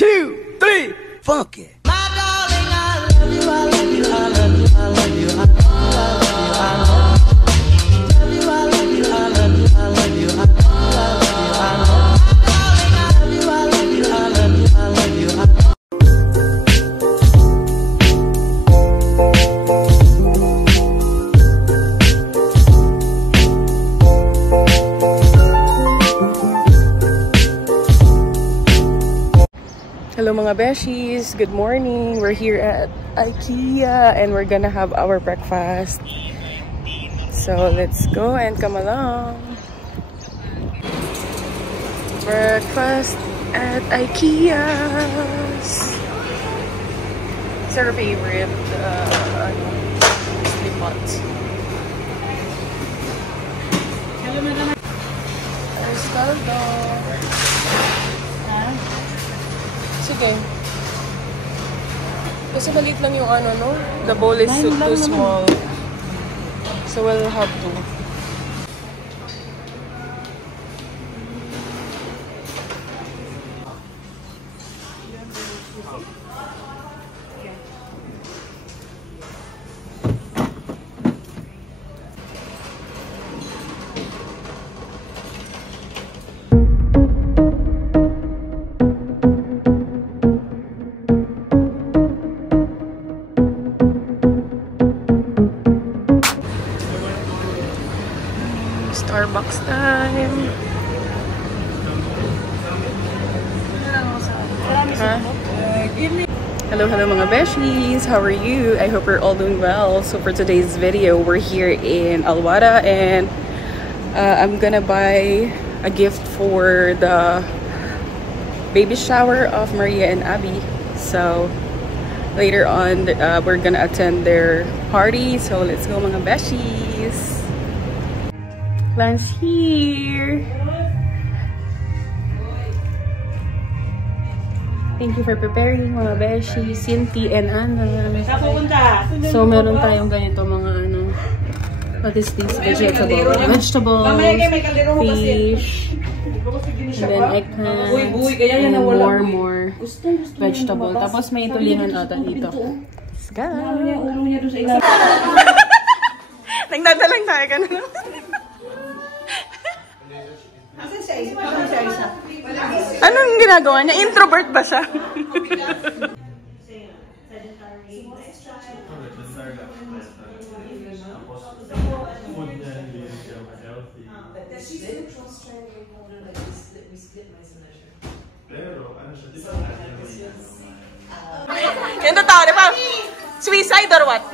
2, 3, funk it. Hello mga beshies, good morning. We're here at IKEA and we're gonna have our breakfast. So let's go and come along. Breakfast at IKEA's. It's our favorite sleep pot. Hello madam. There's caldo. Sige. Kasi maliit lang yung ano, no? The bowl is too small. So we'll have to. Starbucks time. Hello mga beshies, how are you? I hope you're all doing well. So for today's video, we're here in Alwada and I'm gonna buy a gift for the baby shower of Maria and Abby. So later on, we're gonna attend their party. So let's go mga beshies. Lunch here. Thank you for preparing mga beshi, Cinti and Anna. So meron tayong ganito mga ano. What is this? Vegetables, fish, and then eggplant, and more vegetable. Tapos may tulingan ata dito. Let's go! Nagdadalang tayo ka na. Anong ginagawa niya? Introvert ba siya? Yan totoo, di ba? Suicide or what?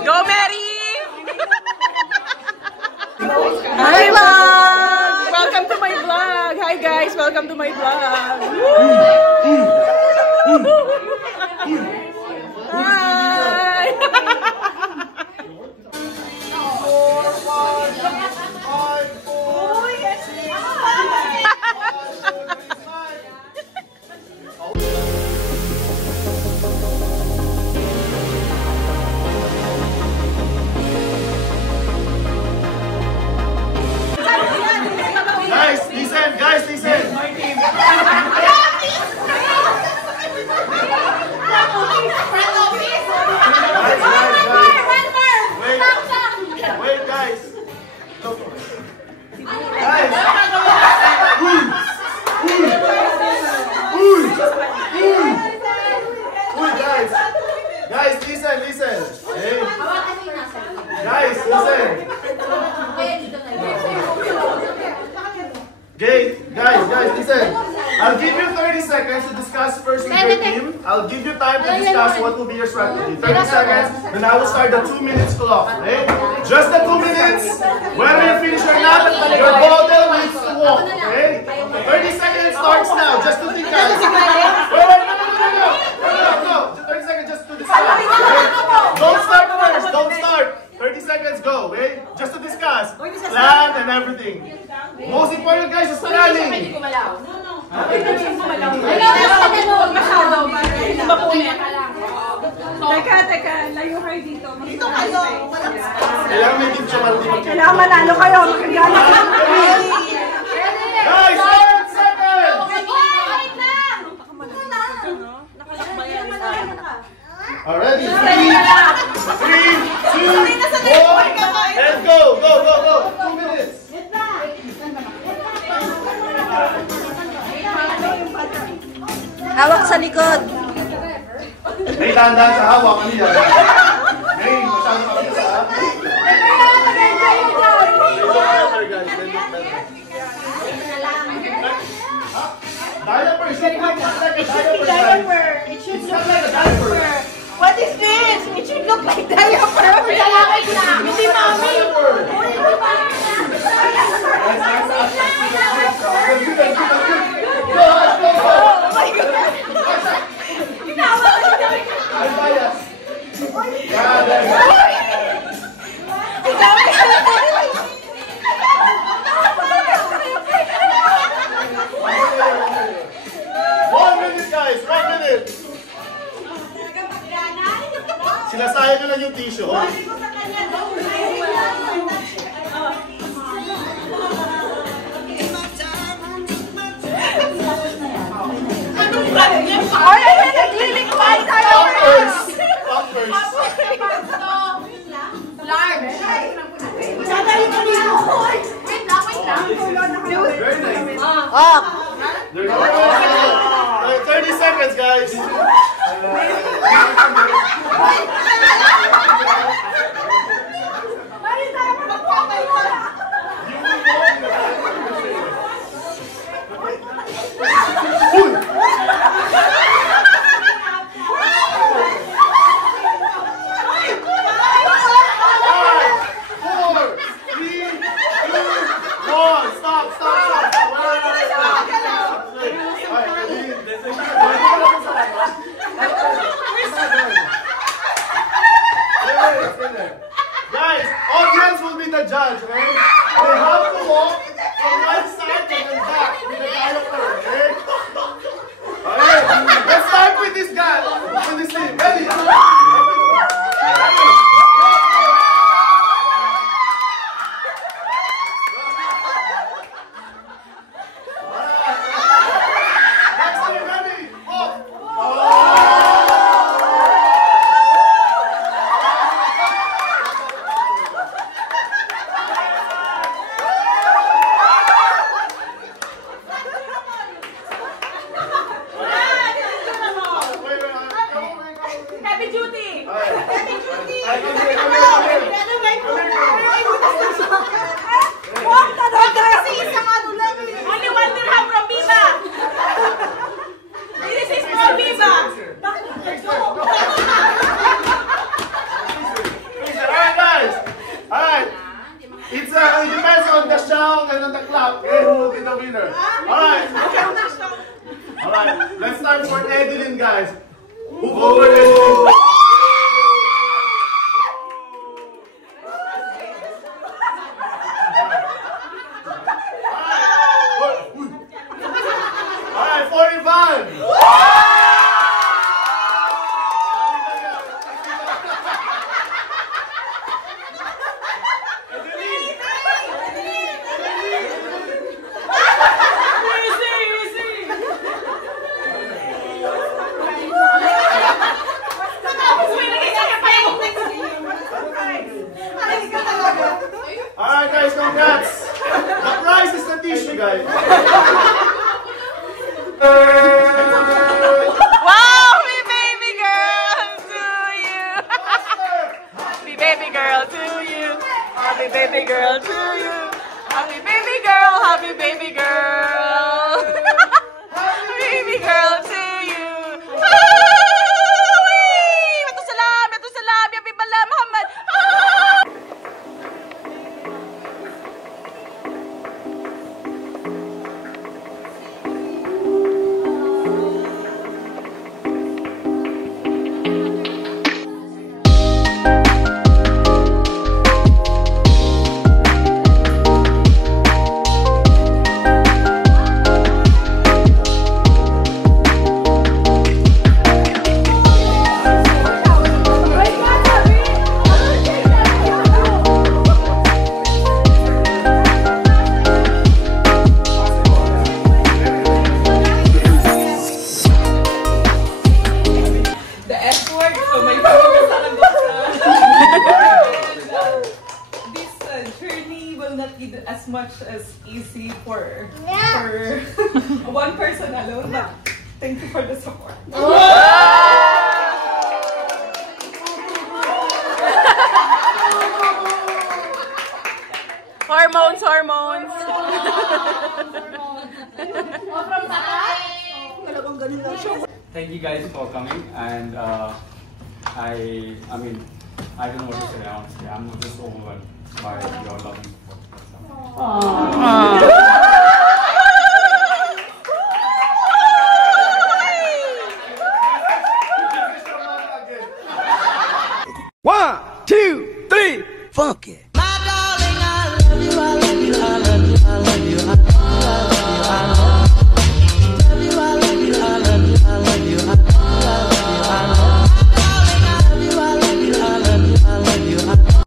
Go, Mary! Hi, vlog! Welcome to my vlog! Hi, guys! Welcome to my vlog! Hi! Guys, listen! Wait, guys! Guys, listen! Hey! Guys, listen! Guys, listen. I'll give you 30 seconds to discuss first with your team. I'll give you time to discuss what will be your strategy. 30 seconds, then I will start the 2 minutes clock. Okay? Just the 2 minutes. Whether you finish or not, your bottle needs to walk. Okay? 30 seconds starts now. Just to think, guys. Wait, no. 30 seconds just to discuss. Okay? and everything. Most important guys is planning. Teka, layo kayo dito. Dito kayo. Kailangan may gift siya para di mag-gift. Kailangan manalo kayo. Makagana kayo. Guys, 7 seconds! Already? 3, 2, 1, and go! Go, go, go! 2 minutes! Hawak sa likod. May dahan-dahan sa hawak. Ano yan? May masyadong kapit sa diaper. It should look like a diaper. It should look like a diaper. What is this? It should look like diaper. Hindi mami. Oh my God. I'm biased. God, One minute, guys. 1 minute. Sinasayang nyo lang yung tissue. Ay, naglilikway tayo. Poppers. Very nice. Oh. 30 seconds, guys. Guys, audience will be the judge, okay? They have to walk from one side and then back with the diaper, okay? Alright, let's start with this guy. With this team. Ready? Next team, ready? Walk. It depends on the shout and on the clap. Okay, who will be the winner? Alright. Alright, let's start for Edeline, guys. Move over, Edeline. Alright, 45. Alright guys, congrats! The prize is the tissue, guys. Wow, happy baby girl to you. Happy baby girl to you. Happy baby girl to you. Happy baby girl, happy baby girl. Baby girl to you. Ito salam, ya bibala Muhammad. much as easy for one person alone, but thank you for the support. Hormones, hormones. Thank you guys for coming, and I mean, I don't know what to say, honestly. I'm just overwhelmed by your love and support. One, two, three, funky. My darling, I love you.